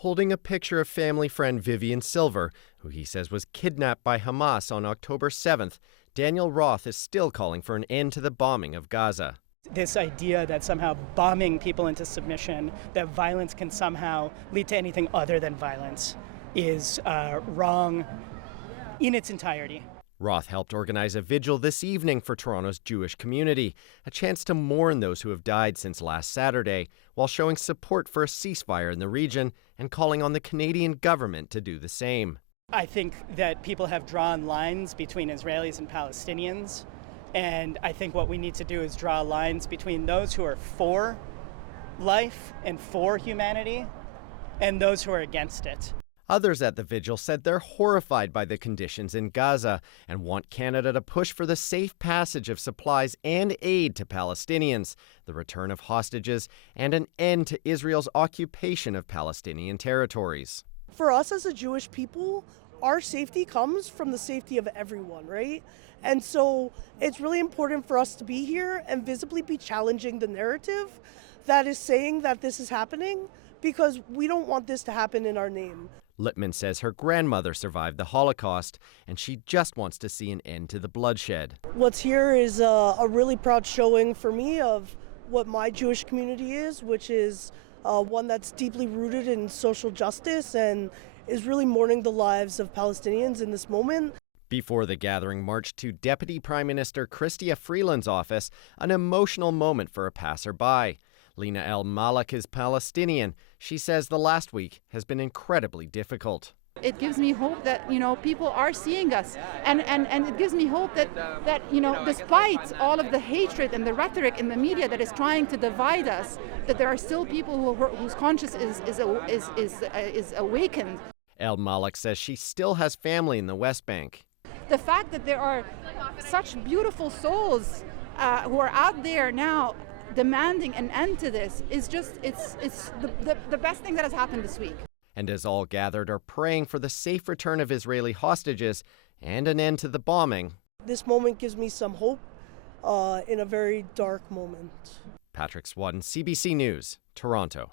Holding a picture of family friend Vivian Silver, who he says was kidnapped by Hamas on October 7th, Daniel Roth is still calling for an end to the bombing of Gaza. This idea that somehow bombing people into submission, that violence can somehow lead to anything other than violence, is wrong in its entirety. Roth helped organize a vigil this evening for Toronto's Jewish community, a chance to mourn those who have died since last Saturday, while showing support for a ceasefire in the region and calling on the Canadian government to do the same. I think that people have drawn lines between Israelis and Palestinians, and I think what we need to do is draw lines between those who are for life and for humanity and those who are against it. Others at the vigil said they're horrified by the conditions in Gaza and want Canada to push for the safe passage of supplies and aid to Palestinians, the return of hostages, and an end to Israel's occupation of Palestinian territories. For us as a Jewish people, our safety comes from the safety of everyone, right? And so it's really important for us to be here and visibly be challenging the narrative that is saying that this is happening, because we don't want this to happen in our name. Littman says her grandmother survived the Holocaust, and she just wants to see an end to the bloodshed. What's here is a really proud showing for me of what my Jewish community is, which is one that's deeply rooted in social justice and is really mourning the lives of Palestinians in this moment. Before the gathering marched to Deputy Prime Minister Chrystia Freeland's office, an emotional moment for a passerby. Lena El Malak is Palestinian. She says the last week has been incredibly difficult. It gives me hope that, people are seeing us. And it gives me hope that despite all of the hatred and the rhetoric in the media that is trying to divide us, that there are still people whose conscience is awakened. El Malak says she still has family in the West Bank. The fact that there are such beautiful souls who are out there now demanding an end to this is just, it's the best thing that has happened this week. And as all gathered are praying for the safe return of Israeli hostages and an end to the bombing. This moment gives me some hope in a very dark moment. Patrick Swadden, CBC News, Toronto.